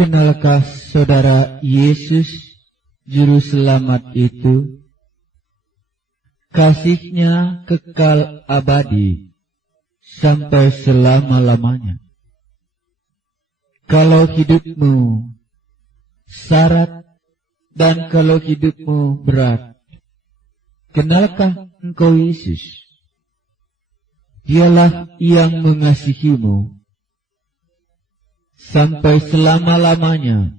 Kenalkah saudara Yesus Juru Selamat itu? Kasih-Nya kekal abadi sampai selama-lamanya. Kalau hidupmu syarat dan kalau hidupmu berat, kenalkah engkau Yesus? Dialah yang mengasihimu sampai selama-lamanya.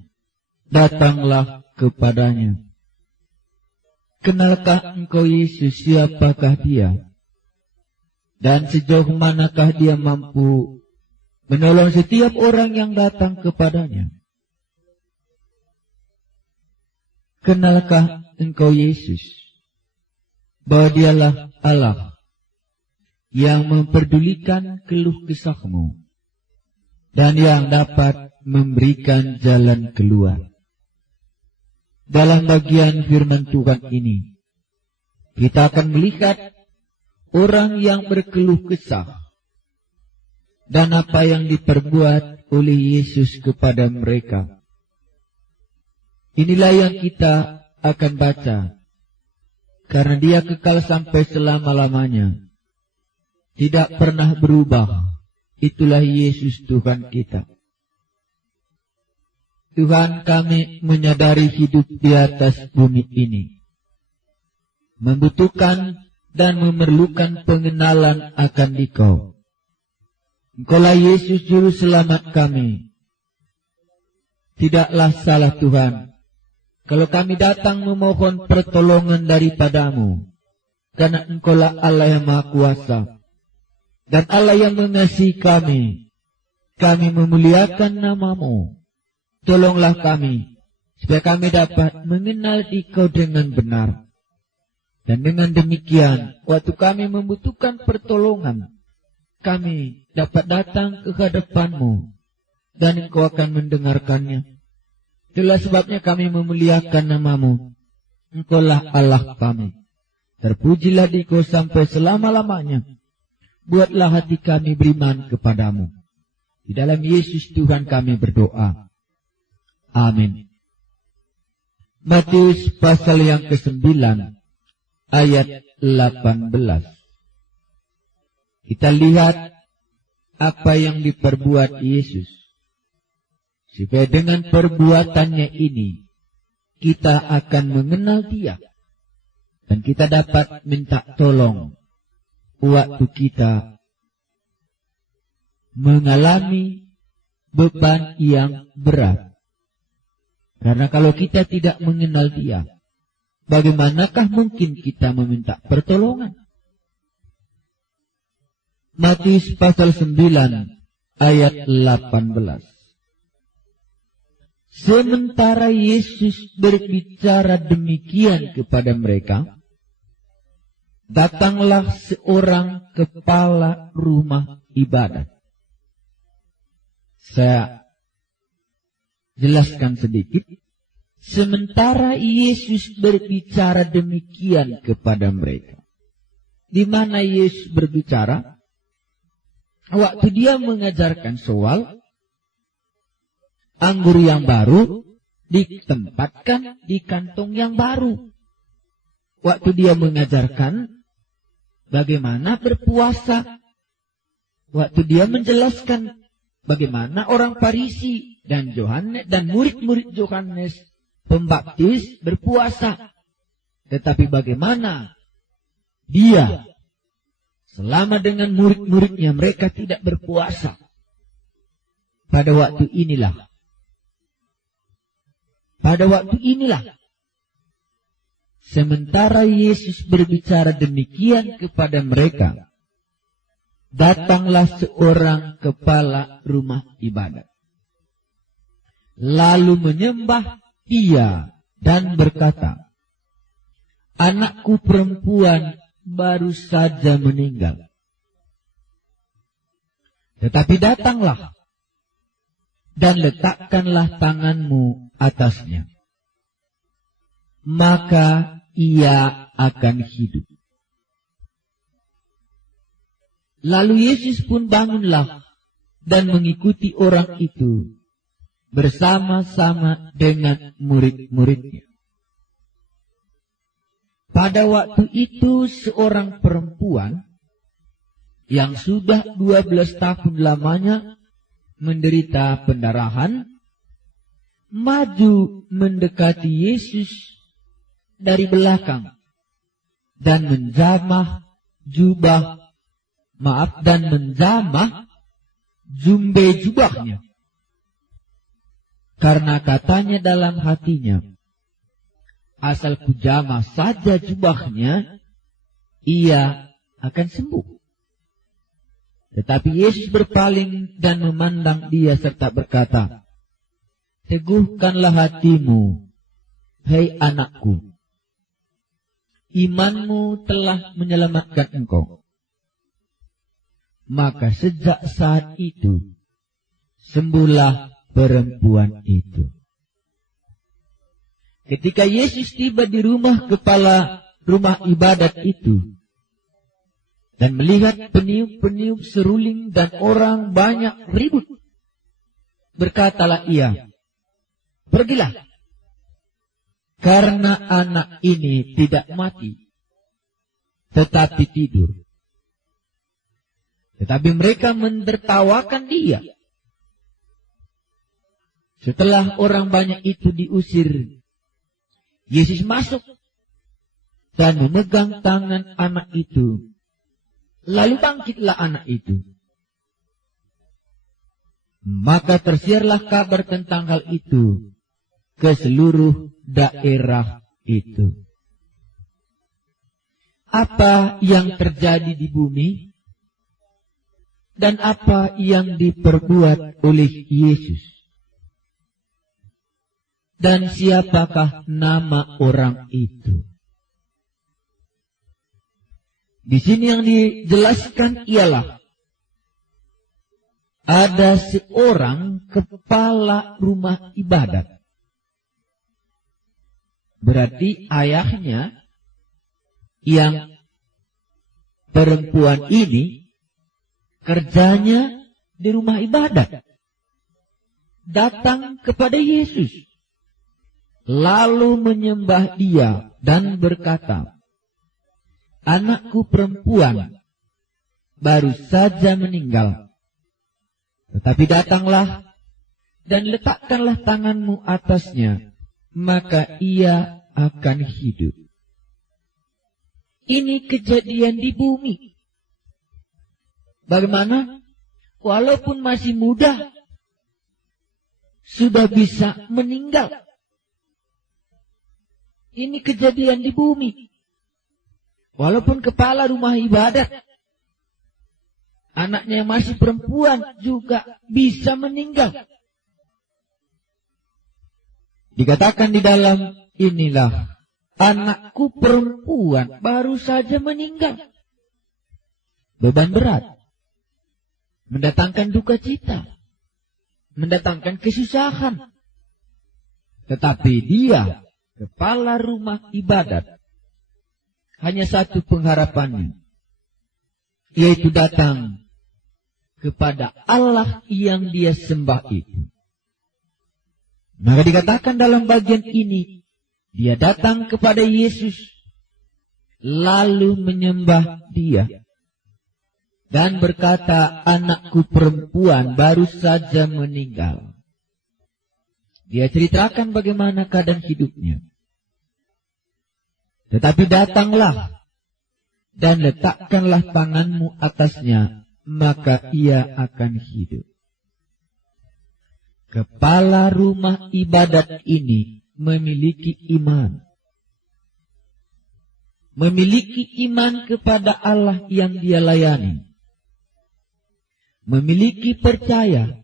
Datanglah kepadanya. Kenalkah engkau Yesus, siapakah Dia? Dan sejauh manakah Dia mampu menolong setiap orang yang datang kepadanya? Kenalkah engkau Yesus, bahwa Dialah Allah yang memperdulikan keluh kesahmu dan yang dapat memberikan jalan keluar? Dalam bagian firman Tuhan ini, kita akan melihat orang yang berkeluh kesah dan apa yang diperbuat oleh Yesus kepada mereka. Inilah yang kita akan baca, karena Dia kekal sampai selama-lamanya, tidak pernah berubah. Itulah Yesus Tuhan kita. Tuhan, kami menyadari hidup di atas bumi ini membutuhkan dan memerlukan pengenalan akan Dikau. Engkaulah Yesus Juru Selamat kami. Tidaklah salah Tuhan kalau kami datang memohon pertolongan daripadamu, karena Engkaulah Allah yang Maha Kuasa dan Allah yang mengasihi kami. Kami memuliakan nama-Mu. Tolonglah kami, supaya kami dapat mengenal Dikau dengan benar. Dan dengan demikian, waktu kami membutuhkan pertolongan, kami dapat datang ke hadapan-Mu, dan Engkau akan mendengarkannya. Itulah sebabnya kami memuliakan nama-Mu. Engkaulah Allah kami. Terpujilah Dikau sampai selama-lamanya. Buatlah hati kami beriman kepadamu. Di dalam Yesus Tuhan kami berdoa. Amin. Matius pasal yang ke-9 ayat 18. Kita lihat apa yang diperbuat Yesus, supaya dengan perbuatannya ini kita akan mengenal Dia. Dan kita dapat minta tolong waktu kita mengalami beban yang berat. Karena kalau kita tidak mengenal Dia, bagaimanakah mungkin kita meminta pertolongan? Matius pasal 9 ayat 18. Sementara Yesus berbicara demikian kepada mereka, datanglah seorang kepala rumah ibadat. Saya jelaskan sedikit. Sementara Yesus berbicara demikian kepada mereka. Di mana Yesus berbicara? Waktu Dia mengajarkan soal anggur yang baru ditempatkan di kantong yang baru. Waktu Dia mengajarkan bagaimana berpuasa. Waktu Dia menjelaskan bagaimana orang Farisi dan Yohanes dan murid-murid Yohanes Pembaptis berpuasa. Tetapi bagaimana Dia selama dengan murid-muridnya mereka tidak berpuasa. Pada waktu inilah sementara Yesus berbicara demikian kepada mereka, datanglah seorang kepala rumah ibadat, lalu menyembah Dia dan berkata, "Anakku perempuan baru saja meninggal. Tetapi datanglah dan letakkanlah tanganmu atasnya, maka ia akan hidup." Lalu Yesus pun bangunlah dan mengikuti orang itu bersama-sama dengan murid-muridnya. Pada waktu itu seorang perempuan yang sudah 12 tahun lamanya menderita pendarahan maju mendekati Yesus dari belakang dan menjamah jumbe jubahnya. Karena katanya dalam hatinya, asal kujamah saja jubahnya, ia akan sembuh. Tetapi Yesus berpaling dan memandang dia serta berkata, "Teguhkanlah hatimu, hei anakku. Imanmu telah menyelamatkan engkau." Maka sejak saat itu, sembuhlah perempuan itu. Ketika Yesus tiba di rumah kepala rumah ibadat itu dan melihat peniup-peniup seruling dan orang banyak ribut, berkatalah Ia, "Pergilah, karena anak ini tidak mati, tetapi tidur." Tetapi mereka mentertawakan Dia. Setelah orang banyak itu diusir, Yesus masuk dan memegang tangan anak itu. Lalu bangkitlah anak itu. Maka tersiarlah kabar tentang hal itu ke seluruh daerah itu. Apa yang terjadi di bumi dan apa yang diperbuat oleh Yesus? Dan siapakah nama orang itu? Di sini yang dijelaskan ialah ada seorang kepala rumah ibadat. Berarti ayahnya yang perempuan ini kerjanya di rumah ibadat. Datang kepada Yesus, lalu menyembah Dia dan berkata, "Anakku perempuan baru saja meninggal. Tetapi datanglah dan letakkanlah tanganmu atasnya, maka ia akan hidup." Ini kejadian di bumi. Bagaimana? Walaupun masih muda, sudah bisa meninggal. Ini kejadian di bumi. Walaupun kepala rumah ibadat, anaknya yang masih perempuan juga bisa meninggal. Dikatakan di dalam inilah, anakku perempuan baru saja meninggal. Beban berat. Mendatangkan duka cita. Mendatangkan kesusahan. Tetapi dia, kepala rumah ibadat, hanya satu pengharapannya, yaitu datang kepada Allah yang dia sembah itu. Maka dikatakan dalam bagian ini, dia datang kepada Yesus, lalu menyembah dia. Dan berkata, anakku perempuan baru saja meninggal. Dia ceritakan bagaimana keadaan hidupnya. Tetapi datanglah dan letakkanlah tanganmu atasnya, maka ia akan hidup. Kepala rumah ibadat ini memiliki iman. Memiliki iman kepada Allah yang dia layani. Memiliki percaya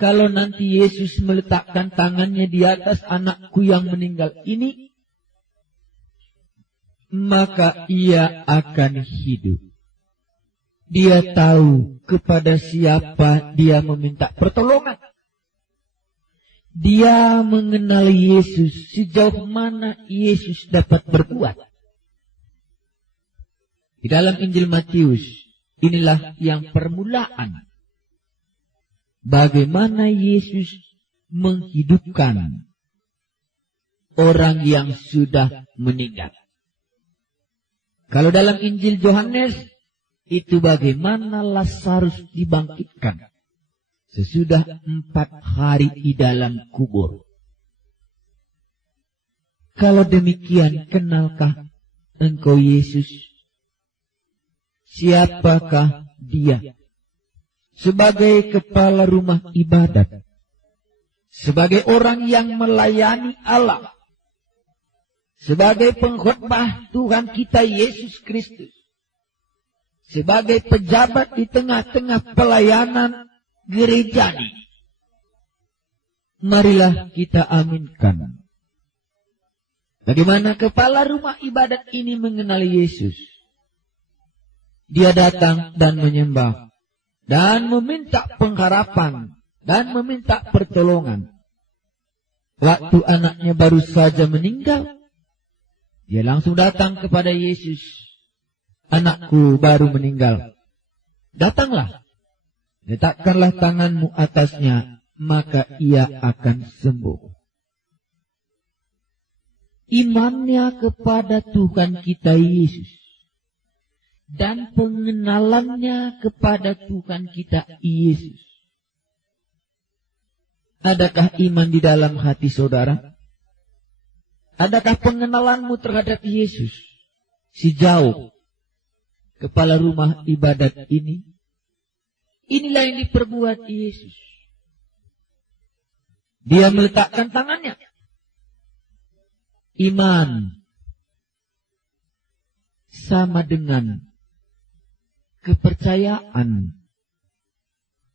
kalau nanti Yesus meletakkan tangannya di atas anakku yang meninggal ini, maka ia akan hidup. Dia tahu kepada siapa dia meminta pertolongan. Dia mengenal Yesus, sejauh mana Yesus dapat berbuat. Di dalam Injil Matius, inilah yang permulaan bagaimana Yesus menghidupkan orang yang sudah meninggal. Kalau dalam Injil Yohanes, itu bagaimana Lazarus dibangkitkan sesudah 4 hari di dalam kubur. Kalau demikian, kenalkah engkau Yesus? Siapakah dia? Sebagai kepala rumah ibadat, sebagai orang yang melayani Allah, sebagai pengkhotbah Tuhan kita Yesus Kristus, sebagai pejabat di tengah-tengah pelayanan gereja ini, marilah kita aminkan. Bagaimana kepala rumah ibadat ini mengenal Yesus? Dia datang dan menyembah, dan meminta pengharapan, dan meminta pertolongan. Waktu anaknya baru saja meninggal, dia langsung datang kepada Yesus. Anakku baru meninggal. Datanglah, letakkanlah tanganmu atasnya, maka ia akan sembuh. Imannya kepada Tuhan kita Yesus dan pengenalannya kepada Tuhan kita Yesus. Adakah iman di dalam hati saudara? Adakah pengenalanmu terhadap Yesus sejauh kepala rumah ibadat ini? Inilah yang diperbuat Yesus. Dia meletakkan tangannya. Iman sama dengan kepercayaan,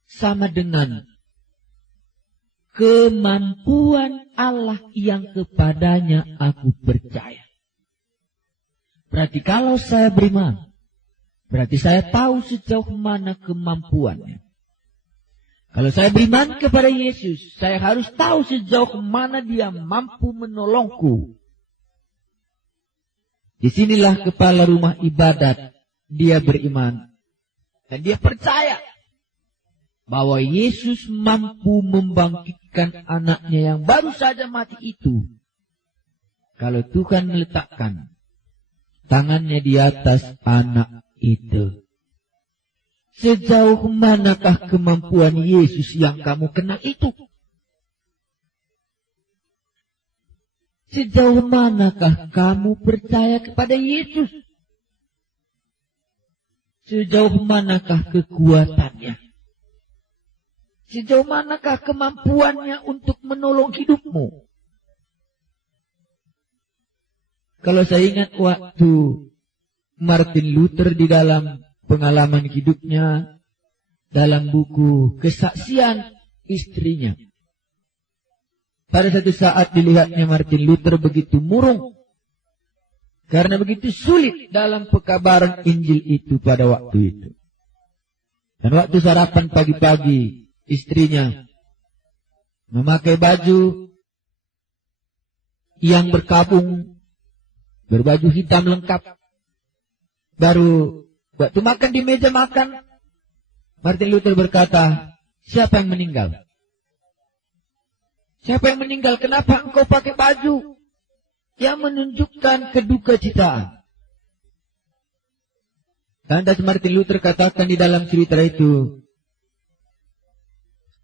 sama dengan kemampuan Allah yang kepadanya aku percaya. Berarti kalau saya beriman, berarti saya tahu sejauh mana kemampuannya. Kalau saya beriman kepada Yesus, saya harus tahu sejauh mana dia mampu menolongku. Disinilah kepala rumah ibadat, dia beriman. Dan dia percaya bahwa Yesus mampu membangkitkan anaknya yang baru saja mati itu. Kalau Tuhan meletakkan tangannya di atas anak itu. Sejauh manakah kemampuan Yesus yang kamu kenal itu? Sejauh manakah kamu percaya kepada Yesus? Sejauh manakah kekuatannya? Sejauh manakah kemampuannya untuk menolong hidupmu? Kalau saya ingat waktu Martin Luther di dalam pengalaman hidupnya, dalam buku kesaksian istrinya. Pada satu saat dilihatnya Martin Luther begitu murung, karena begitu sulit dalam pekabaran Injil itu pada waktu itu. Dan waktu sarapan pagi-pagi, istrinya memakai baju yang berkabung, berbaju hitam lengkap. Baru waktu makan di meja makan, Martin Luther berkata, siapa yang meninggal? Siapa yang meninggal? Kenapa engkau pakai baju yang menunjukkan kedukacitaan? Lantas Martin Luther katakan di dalam cerita itu,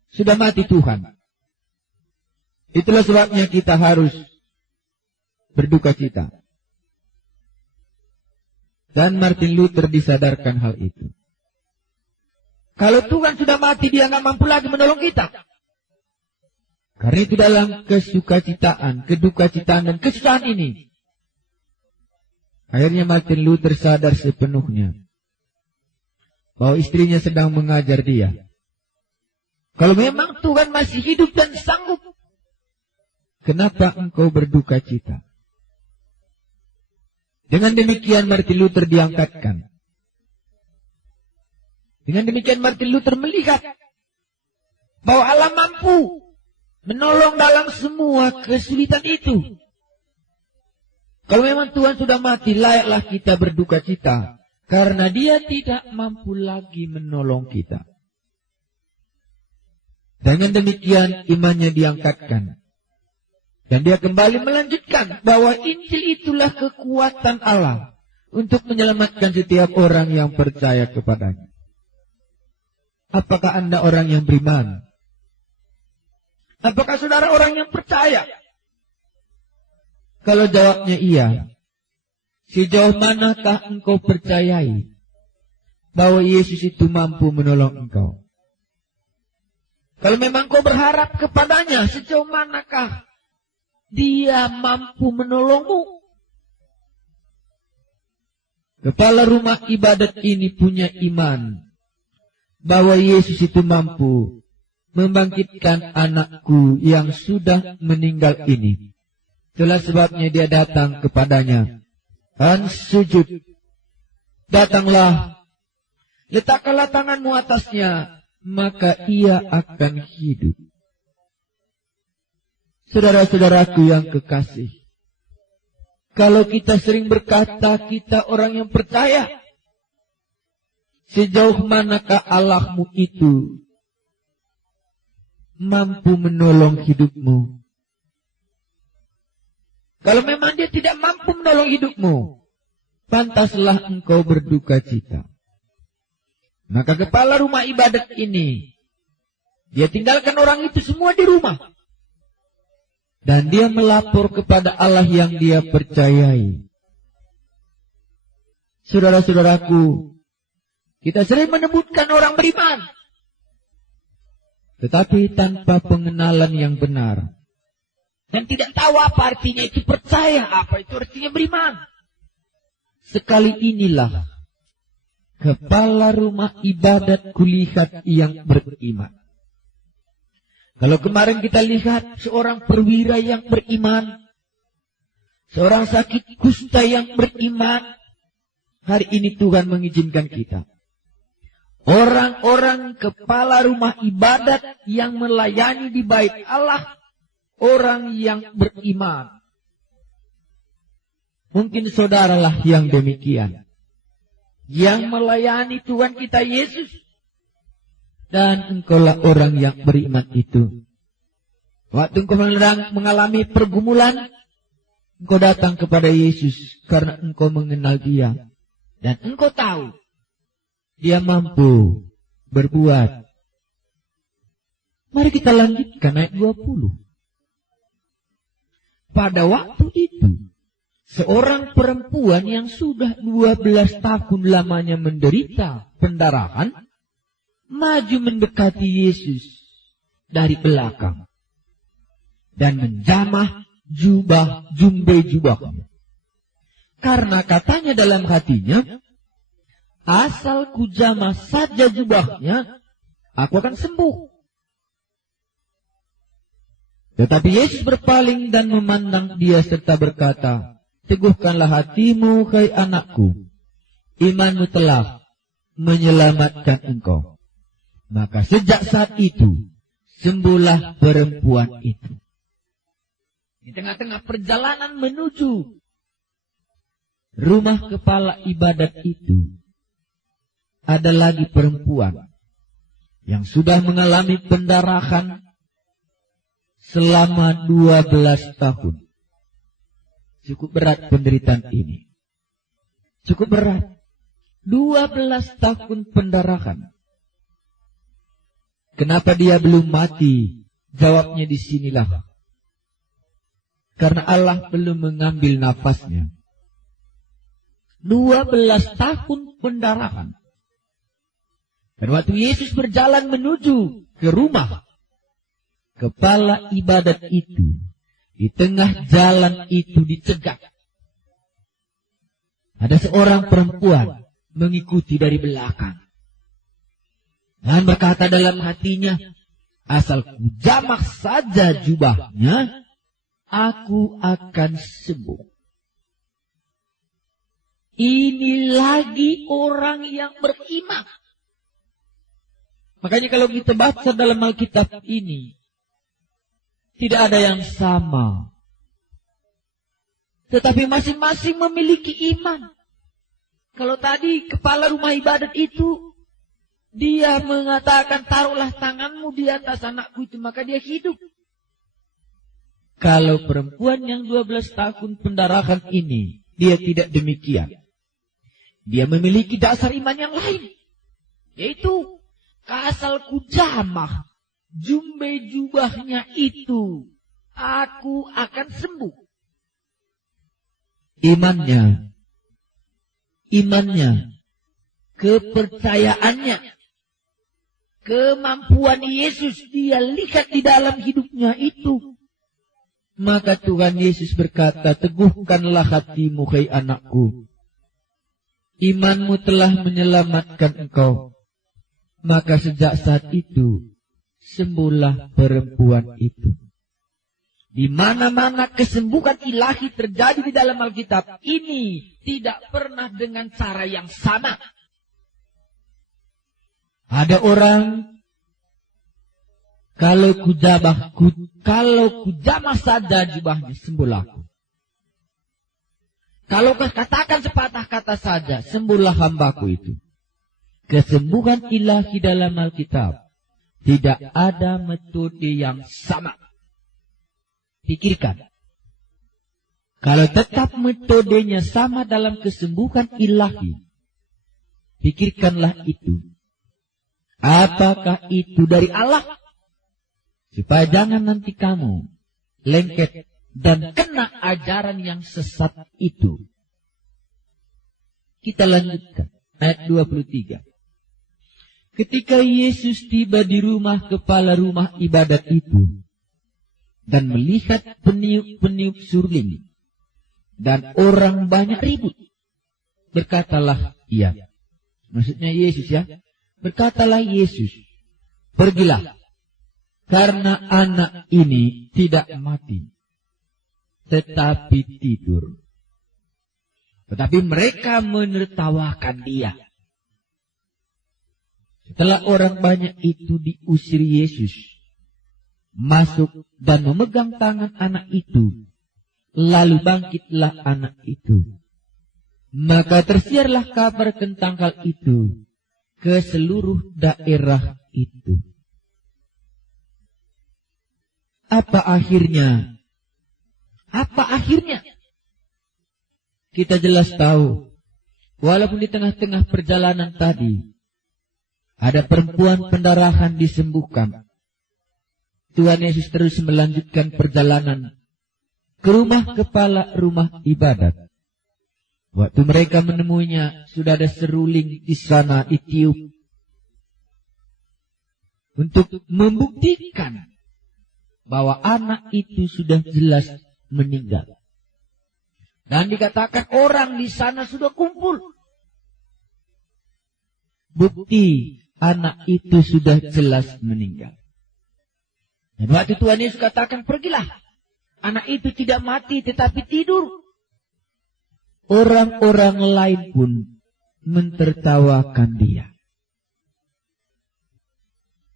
sudah mati Tuhan. Itulah sebabnya kita harus berduka cita. Dan Martin Luther disadarkan hal itu. Kalau Tuhan sudah mati, dia nggak mampu lagi menolong kita. Karena itu dalam kesukacitaan, kedukacitaan dan kesusahan ini, akhirnya Martin Luther sadar sepenuhnya bahwa istrinya sedang mengajar dia. Kalau memang Tuhan masih hidup dan sanggup, kenapa engkau berduka cita? Dengan demikian Martin Luther diangkatkan. Dengan demikian Martin Luther melihat bahwa Allah mampu menolong dalam semua kesulitan itu. Kalau memang Tuhan sudah mati, layaklah kita berduka cita, karena dia tidak mampu lagi menolong kita. Dengan demikian imannya diangkatkan. Dan dia kembali melanjutkan bahwa Injil itulah kekuatan Allah untuk menyelamatkan setiap orang yang percaya kepadanya. Apakah Anda orang yang beriman? Apakah saudara orang yang percaya? Kalau jawabnya iya, sejauh manakah engkau percayai bahwa Yesus itu mampu menolong engkau? Kalau memang kau berharap kepadanya, sejauh manakah dia mampu menolongmu? Kepala rumah ibadat ini punya iman bahwa Yesus itu mampu membangkitkan anakku yang sudah meninggal ini. Itulah sebabnya dia datang kepadanya dan sujud. Datanglah, letakkanlah tanganmu atasnya, maka ia akan hidup. Saudara-saudaraku yang kekasih, kalau kita sering berkata kita orang yang percaya, sejauh manakah Allahmu itu mampu menolong hidupmu? Kalau memang dia tidak mampu menolong hidupmu, pantaslah engkau berduka cita. Maka kepala rumah ibadat ini, dia tinggalkan orang itu semua di rumah. Dan dia melapor kepada Allah yang dia percayai. Saudara-saudaraku, kita sering menyebutkan orang beriman, tetapi tanpa pengenalan yang benar. Dan tidak tahu apa artinya itu percaya, apa itu artinya beriman. Sekali inilah kepala rumah ibadat kulihat yang beriman. Kalau kemarin kita lihat seorang perwira yang beriman, seorang sakit kusta yang beriman, hari ini Tuhan mengizinkan kita. Orang-orang kepala rumah ibadat yang melayani di bait Allah, orang yang beriman. Mungkin saudaralah yang demikian, yang melayani Tuhan kita Yesus. Dan engkaulah orang yang beriman itu. Waktu engkau mengalami pergumulan, engkau datang kepada Yesus karena engkau mengenal dia. Dan engkau tahu dia mampu berbuat. Mari kita lanjutkan ayat 20. Pada waktu itu, seorang perempuan yang sudah 12 tahun lamanya menderita pendarahan, maju mendekati Yesus dari belakang dan menjamah jubahnya. Karena katanya dalam hatinya, asal kujamah saja jubahnya, aku akan sembuh. Tetapi Yesus berpaling dan memandang dia serta berkata, teguhkanlah hatimu, hai anakku, imanmu telah menyelamatkan engkau. Maka sejak saat itu, sembuhlah perempuan itu. Di tengah-tengah perjalanan menuju rumah kepala ibadat itu, ada lagi perempuan yang sudah mengalami pendarahan selama 12 tahun. Cukup berat penderitaan ini. Cukup berat. 12 tahun pendarahan. Kenapa dia belum mati? Jawabnya di sinilah. Karena Allah belum mengambil nafasnya. 12 tahun pendarahan. Dan waktu Yesus berjalan menuju ke rumah kepala ibadat itu, di tengah jalan itu dicegat. Ada seorang perempuan mengikuti dari belakang. Dan berkata dalam hatinya, asal kujamah saja jubahnya, aku akan sembuh. Ini lagi orang yang beriman. Makanya kalau kita baca dalam Alkitab ini, tidak ada yang sama. Tetapi masing-masing memiliki iman. Kalau tadi kepala rumah ibadat itu, dia mengatakan, taruhlah tanganmu di atas anakku itu, maka dia hidup. Kalau perempuan yang 12 tahun pendarahan ini, dia tidak demikian. Dia memiliki dasar iman yang lain. Yaitu, asal kujamah jubahnya itu, aku akan sembuh. Imannya, kepercayaannya, kemampuan Yesus dia lihat di dalam hidupnya itu. Maka Tuhan Yesus berkata, teguhkanlah hatimu, hai anakku. Imanmu telah menyelamatkan engkau. Maka sejak saat itu, sembuhlah perempuan itu. Di mana-mana kesembuhan ilahi terjadi di dalam Alkitab ini tidak pernah dengan cara yang sama. Ada orang kalau kujamah saja jubahnya, sembuhlah aku. Kalau katakan sepatah kata saja, sembuhlah hambaku itu. Kesembuhan ilahi dalam Alkitab tidak ada metode yang sama. Pikirkan. Kalau tetap metodenya sama dalam kesembuhan ilahi, pikirkanlah itu. Apakah itu dari Allah? Supaya jangan nanti kamu lengket dan kena ajaran yang sesat itu. Kita lanjutkan. Ayat 23. Ketika Yesus tiba di rumah kepala rumah ibadat itu, dan melihat peniup-peniup surling, dan orang banyak ribut, berkatalah ia, maksudnya Yesus ya, berkatalah Yesus, pergilah, karena anak ini tidak mati, tetapi tidur. Tetapi mereka menertawakan dia. Setelah orang banyak itu diusir, Yesus masuk dan memegang tangan anak itu. Lalu bangkitlah anak itu. Maka tersiarlah kabar tentang hal itu ke seluruh daerah itu. Apa akhirnya? Apa akhirnya? Kita jelas tahu, walaupun di tengah-tengah perjalanan tadi, ada perempuan pendarahan disembuhkan. Tuhan Yesus terus melanjutkan perjalanan ke rumah kepala rumah ibadat. Waktu mereka menemuinya, sudah ada seruling di sana ditiup untuk membuktikan bahwa anak itu sudah jelas meninggal. Dan dikatakan orang di sana sudah kumpul. Bukti anak itu sudah jelas meninggal. Dan waktu Tuhan Yesus katakan, pergilah. Anak itu tidak mati tetapi tidur. Orang-orang lain pun mentertawakan dia.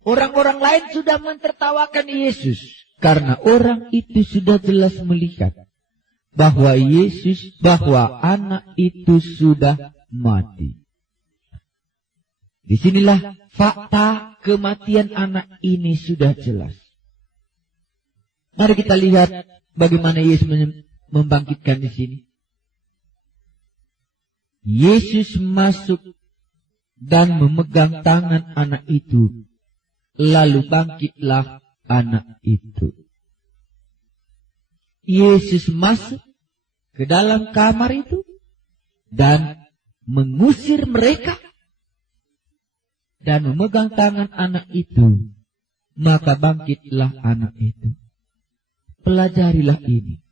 Orang-orang lain sudah mentertawakan Yesus. Karena orang itu sudah jelas melihat bahwa anak itu sudah mati. Disinilah fakta kematian anak ini sudah jelas. Mari kita lihat bagaimana Yesus membangkitkan di sini. Yesus masuk dan memegang tangan anak itu, lalu bangkitlah anak itu. Yesus masuk ke dalam kamar itu dan mengusir mereka dan memegang tangan anak itu, maka bangkitlah anak itu. Pelajarilah ini.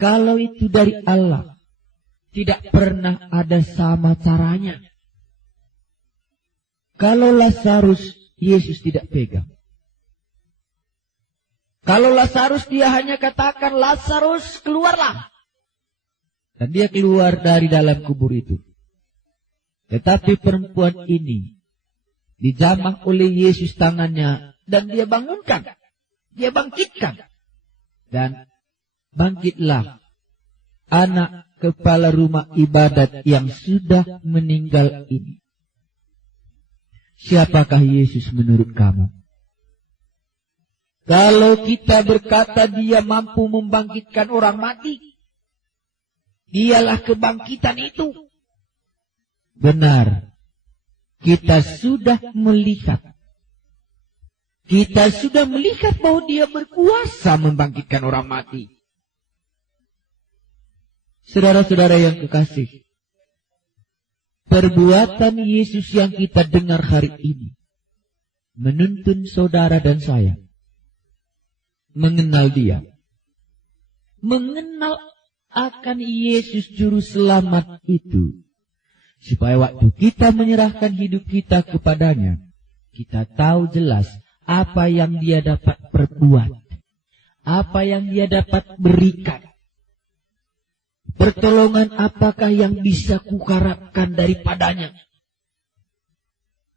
Kalau itu dari Allah, tidak pernah ada sama caranya. Kalau Lazarus, Yesus tidak pegang. Kalau Lazarus, dia hanya katakan, Lazarus keluarlah. Dan dia keluar dari dalam kubur itu. Tetapi perempuan ini dijamah oleh Yesus tangannya dan dia bangunkan. Dia bangkitkan. Dan bangkitlah anak kepala rumah ibadat yang sudah meninggal ini. Siapakah Yesus menurut kamu? Kalau kita berkata dia mampu membangkitkan orang mati, dialah kebangkitan itu. Benar. Kita sudah melihat. Kita sudah melihat bahwa dia berkuasa membangkitkan orang mati. Saudara-saudara yang kekasih, perbuatan Yesus yang kita dengar hari ini menuntun saudara dan saya mengenal dia, mengenal akan Yesus Juru Selamat itu, supaya waktu kita menyerahkan hidup kita kepadanya, kita tahu jelas apa yang dia dapat perbuat, apa yang dia dapat berikan. Pertolongan apakah yang bisa kuharapkan daripadanya?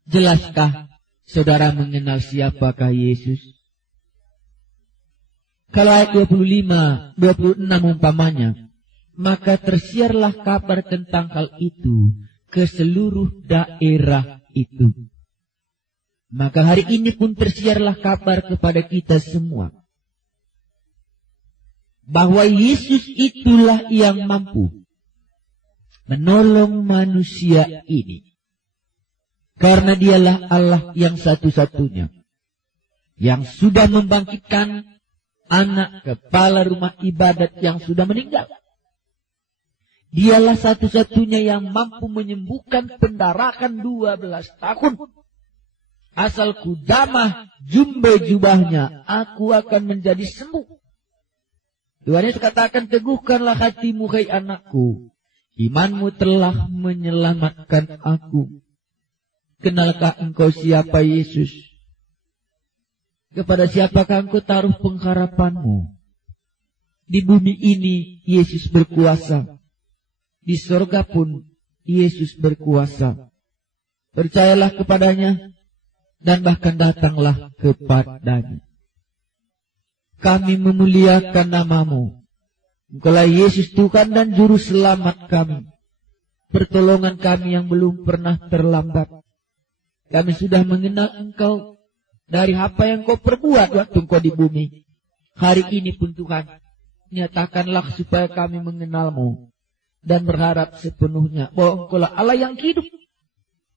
Jelaskah saudara mengenal siapakah Yesus? Kalau ayat 25, 26 umpamanya, maka tersiarlah kabar tentang hal itu ke seluruh daerah itu. Maka hari ini pun tersiarlah kabar kepada kita semua bahwa Yesus itulah yang mampu menolong manusia ini. Karena dialah Allah yang satu-satunya yang sudah membangkitkan anak kepala rumah ibadat yang sudah meninggal. Dialah satu-satunya yang mampu menyembuhkan pendarahan 12 tahun. Asal ku jamah jumbe jubahnya, aku akan menjadi sembuh. Tuhan Yesus katakan, teguhkanlah hatimu, hai anakku. Imanmu telah menyelamatkan aku. Kenalkah engkau siapa Yesus? Kepada siapakah engkau taruh pengharapanmu? Di bumi ini Yesus berkuasa. Di surga pun Yesus berkuasa. Percayalah kepadanya dan bahkan datanglah kepadanya. Kami memuliakan namamu. Engkaulah Yesus Tuhan dan Juru Selamat kami. Pertolongan kami yang belum pernah terlambat. Kami sudah mengenal Engkau dari apa yang Kau perbuat waktu Engkau di bumi. Hari ini pun Tuhan, nyatakanlah supaya kami mengenalmu dan berharap sepenuhnya bahwa Engkaulah Allah yang hidup,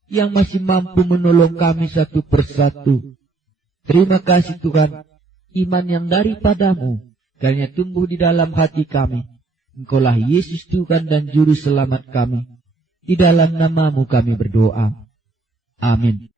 yang masih mampu menolong kami satu persatu. Terima kasih Tuhan, iman yang daripadamu Kiranya tumbuh di dalam hati kami. Engkaulah Yesus Tuhan dan Juru Selamat kami. Di dalam namamu kami berdoa. Amin.